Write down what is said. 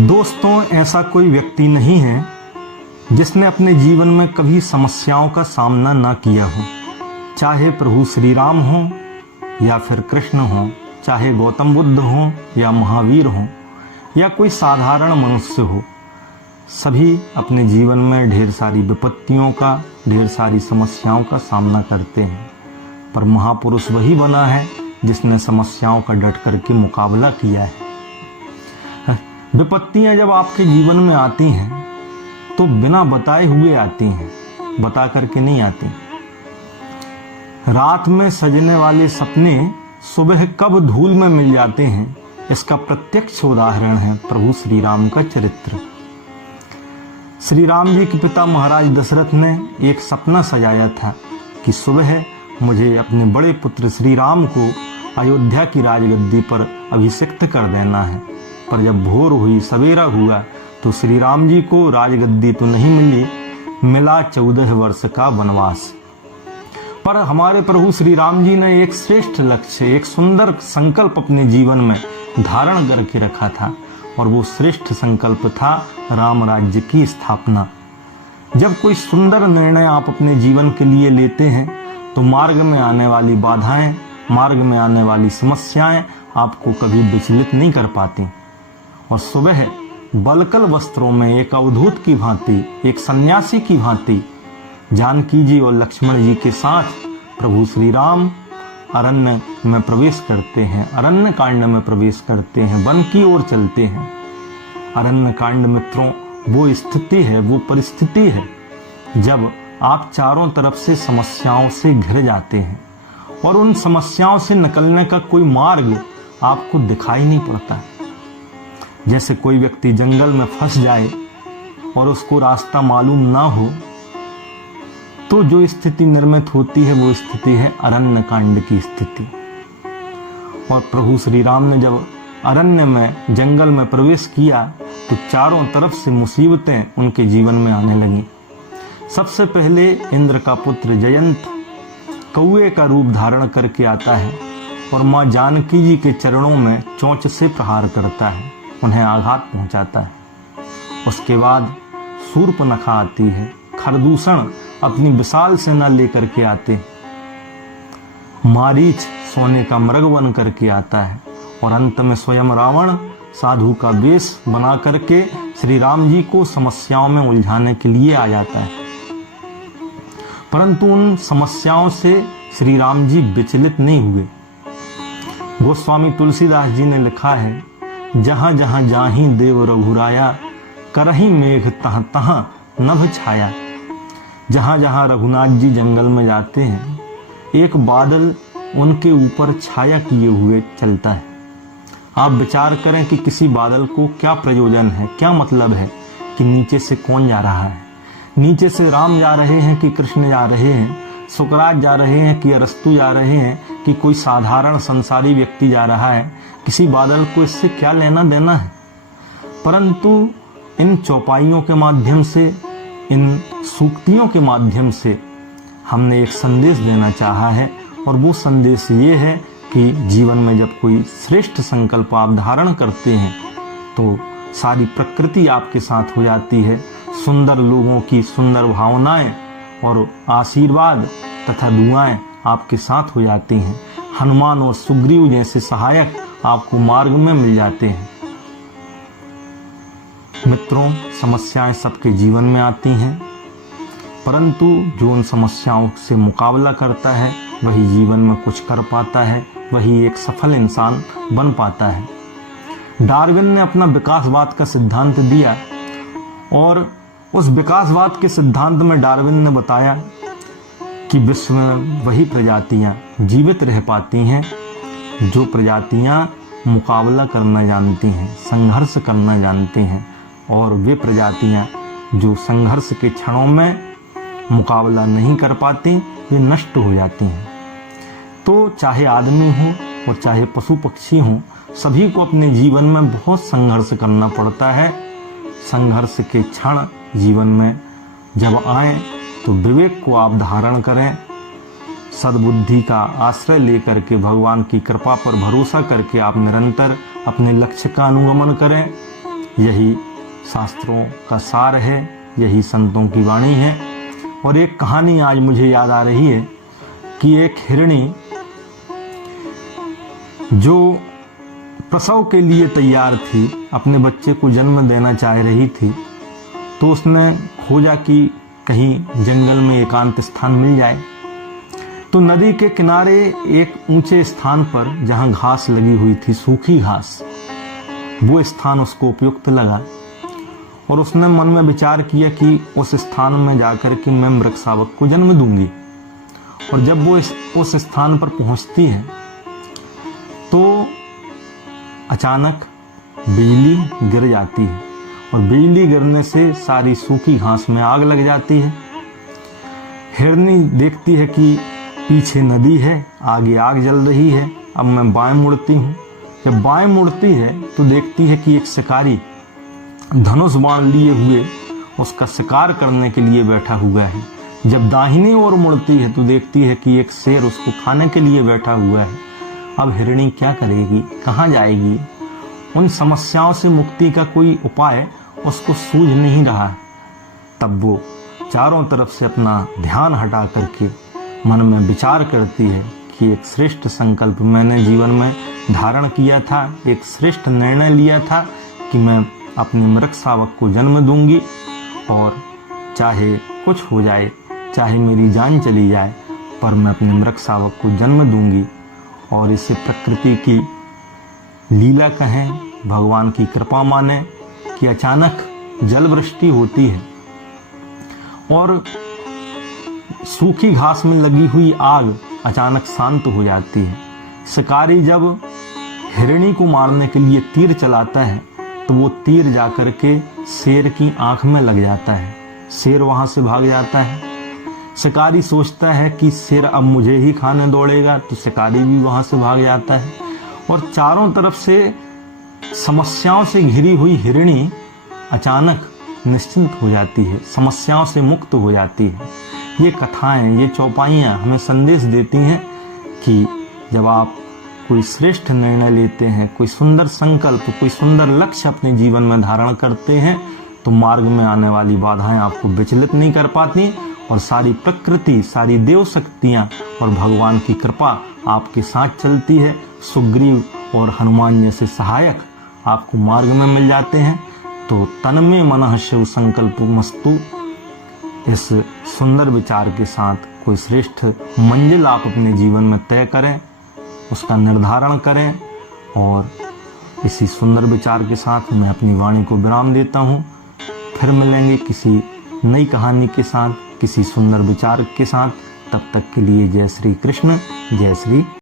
दोस्तों, ऐसा कोई व्यक्ति नहीं है जिसने अपने जीवन में कभी समस्याओं का सामना ना किया हो। चाहे प्रभु श्री राम हो या फिर कृष्ण हो, चाहे गौतम बुद्ध हो या महावीर हो या कोई साधारण मनुष्य हो, सभी अपने जीवन में ढेर सारी विपत्तियों का, ढेर सारी समस्याओं का सामना करते हैं। पर महापुरुष वही बना है जिसने समस्याओं का डट करके मुकाबला किया है। विपत्तियां जब आपके जीवन में आती हैं तो बिना बताए हुए आती हैं, बता करके नहीं आती। रात में सजने वाले सपने सुबह कब धूल में मिल जाते हैं, इसका प्रत्यक्ष उदाहरण है प्रभु श्री राम का चरित्र। श्री राम जी के पिता महाराज दशरथ ने एक सपना सजाया था कि सुबह मुझे अपने बड़े पुत्र श्री राम को अयोध्या की राजगद्दी पर अभिषिक्त कर देना है। पर जब भोर हुई, सवेरा हुआ तो श्री राम जी को राजगद्दी तो नहीं मिली, मिला 14 वर्ष का वनवास। पर हमारे प्रभु श्री राम जी ने एक श्रेष्ठ लक्ष्य, एक सुंदर संकल्प अपने जीवन में धारण करके रखा था, और वो श्रेष्ठ संकल्प था राम राज्य की स्थापना। जब कोई सुंदर निर्णय आप अपने जीवन के लिए लेते हैं तो मार्ग में आने वाली बाधाएं, मार्ग में आने वाली समस्याएं आपको कभी विचलित नहीं कर पाती। और सुबह बलकल वस्त्रों में एक अवधूत की भांति, एक सन्यासी की भांति जानकी जी और लक्ष्मण जी के साथ प्रभु श्री राम अरण्य में प्रवेश करते हैं, अरण्य कांड में प्रवेश करते हैं, वन की ओर चलते हैं। अरण्य कांड मित्रों वो स्थिति है, वो परिस्थिति है जब आप चारों तरफ से समस्याओं से घिर जाते हैं और उन समस्याओं से निकलने का कोई मार्ग आपको दिखाई नहीं पड़ता। जैसे कोई व्यक्ति जंगल में फंस जाए और उसको रास्ता मालूम ना हो, तो जो स्थिति निर्मित होती है वो स्थिति है अरण्य कांड की स्थिति। और प्रभु श्री राम ने जब अरण्य में, जंगल में प्रवेश किया तो चारों तरफ से मुसीबतें उनके जीवन में आने लगी। सबसे पहले इंद्र का पुत्र जयंत कौए का रूप धारण करके आता है और माँ जानकी जी के चरणों में चोंच से प्रहार करता है, उन्हें आघात पहुंचाता है। उसके बाद शूर्पणखा आती है, खरदूषण अपनी विशाल सेना लेकर के आते, मारीच सोने का मृग बन करके आता है, और अंत में स्वयं रावण साधु का वेश बना करके श्री राम जी को समस्याओं में उलझाने के लिए आ जाता है। परंतु उन समस्याओं से श्री राम जी विचलित नहीं हुए। गोस्वामी तुलसीदास जी ने लिखा है, जहां जहां जाहि देव रघुराया, करहि मेघ तहाँ तहाँ नभ छाया। जहां जहां रघुनाथ जी जंगल में जाते हैं, एक बादल उनके ऊपर छाया किए हुए चलता है। आप विचार करें कि किसी बादल को क्या प्रयोजन है, क्या मतलब है कि नीचे से कौन जा रहा है। नीचे से राम जा रहे हैं कि कृष्ण जा रहे हैं, सुकरात जा रहे हैं कि अरस्तु जा रहे हैं, कि कोई साधारण संसारी व्यक्ति जा रहा है, किसी बादल को इससे क्या लेना देना है। परंतु इन चौपाइयों के माध्यम से, इन सूक्तियों के माध्यम से हमने एक संदेश देना चाहा है, और वो संदेश ये है कि जीवन में जब कोई श्रेष्ठ संकल्प आप धारण करते हैं तो सारी प्रकृति आपके साथ हो जाती है। सुंदर लोगों की सुंदर भावनाएं और आशीर्वाद तथा दुआएं आपके साथ हो जाती हैं। हनुमान और सुग्रीव जैसे सहायक आपको मार्ग में मिल जाते हैं। मित्रों, समस्याएं सबके जीवन में आती हैं, परंतु जो उन समस्याओं से मुकाबला करता है वही जीवन में कुछ कर पाता है, वही एक सफल इंसान बन पाता है। डार्विन ने अपना विकासवाद का सिद्धांत दिया, और उस विकासवाद के सिद्धांत में डार्विन ने बताया कि विश्व में वही प्रजातियां जीवित रह पाती हैं जो प्रजातियां मुकाबला करना जानती हैं, संघर्ष करना जानती हैं, और वे प्रजातियां जो संघर्ष के क्षणों में मुकाबला नहीं कर पाती, वे नष्ट हो जाती हैं। तो चाहे आदमी हो और चाहे पशु पक्षी हो, सभी को अपने जीवन में बहुत संघर्ष करना पड़ता है। संघर्ष के क्षण जीवन में जब आए तो विवेक को आप धारण करें, सद्बुद्धि का आश्रय लेकर के भगवान की कृपा पर भरोसा करके आप निरंतर अपने लक्ष्य का अनुगमन करें, यही शास्त्रों का सार है, यही संतों की वाणी है। और एक कहानी आज मुझे याद आ रही है कि एक हिरणी जो प्रसव के लिए तैयार थी, अपने बच्चे को जन्म देना चाह रही थी, तो उसने खोजा कि कहीं जंगल में एकांत स्थान मिल जाए। तो नदी के किनारे एक ऊंचे स्थान पर जहां घास लगी हुई थी, सूखी घास, वो स्थान उसको उपयुक्त लगा और उसने मन में विचार किया कि उस स्थान में जाकर के मैं मृगशावक को जन्म दूंगी। और जब वो उस स्थान पर पहुंचती है तो अचानक बिजली गिर जाती है और बिजली गिरने से सारी सूखी घास में आग लग जाती है। हिरनी देखती है कि पीछे नदी है, आगे आग जल रही है। अब मैं बाएं मुड़ती हूँ। जब बाएं मुड़ती है तो देखती है कि एक शिकारी धनुष बाण लिए हुए उसका शिकार करने के लिए बैठा हुआ है। जब दाहिनी ओर मुड़ती है तो देखती है कि एक शेर उसको खाने के लिए बैठा हुआ है। अब हिरणी क्या करेगी, कहाँ जाएगी? उन समस्याओं से मुक्ति का कोई उपाय उसको सूझ नहीं रहा। तब वो चारों तरफ से अपना ध्यान हटा करके मन में विचार करती है कि एक श्रेष्ठ संकल्प मैंने जीवन में धारण किया था, एक श्रेष्ठ निर्णय लिया था कि मैं अपने मृगशावक को जन्म दूंगी और चाहे कुछ हो जाए, चाहे मेरी जान चली जाए, पर मैं अपने मृगशावक को जन्म दूंगी। और इसे प्रकृति की लीला कहें, भगवान की कृपा माने कि अचानक जल वृष्टि होती है और सूखी घास में लगी हुई आग अचानक शांत हो जाती है। शिकारी जब हिरणी को मारने के लिए तीर चलाता है तो वो तीर जाकर के शेर की आंख में लग जाता है। शेर वहां से भाग जाता है। शिकारी सोचता है कि शेर अब मुझे ही खाने दौड़ेगा, तो शिकारी भी वहां से भाग जाता है और चारों तरफ से समस्याओं से घिरी हुई हिरणी अचानक निश्चिंत हो जाती है, समस्याओं से मुक्त हो जाती है। ये कथाएं, ये चौपाइयाँ हमें संदेश देती हैं कि जब आप कोई श्रेष्ठ निर्णय लेते हैं, कोई सुंदर संकल्प, कोई सुंदर लक्ष्य अपने जीवन में धारण करते हैं, तो मार्ग में आने वाली बाधाएं आपको विचलित नहीं कर पाती और सारी प्रकृति, सारी देव शक्तियाँ और भगवान की कृपा आपके साथ चलती है। सुग्रीव और हनुमान जैसे सहायक आपको मार्ग में मिल जाते हैं। तो तन में मनः शिव संकल्प मस्तु, इस सुंदर विचार के साथ कोई श्रेष्ठ मंजिल आप अपने जीवन में तय करें, उसका निर्धारण करें। और इसी सुंदर विचार के साथ मैं अपनी वाणी को विराम देता हूँ। फिर मिलेंगे किसी नई कहानी के साथ, किसी सुंदर विचार के साथ। तब तक के लिए जय श्री कृष्ण, जय श्री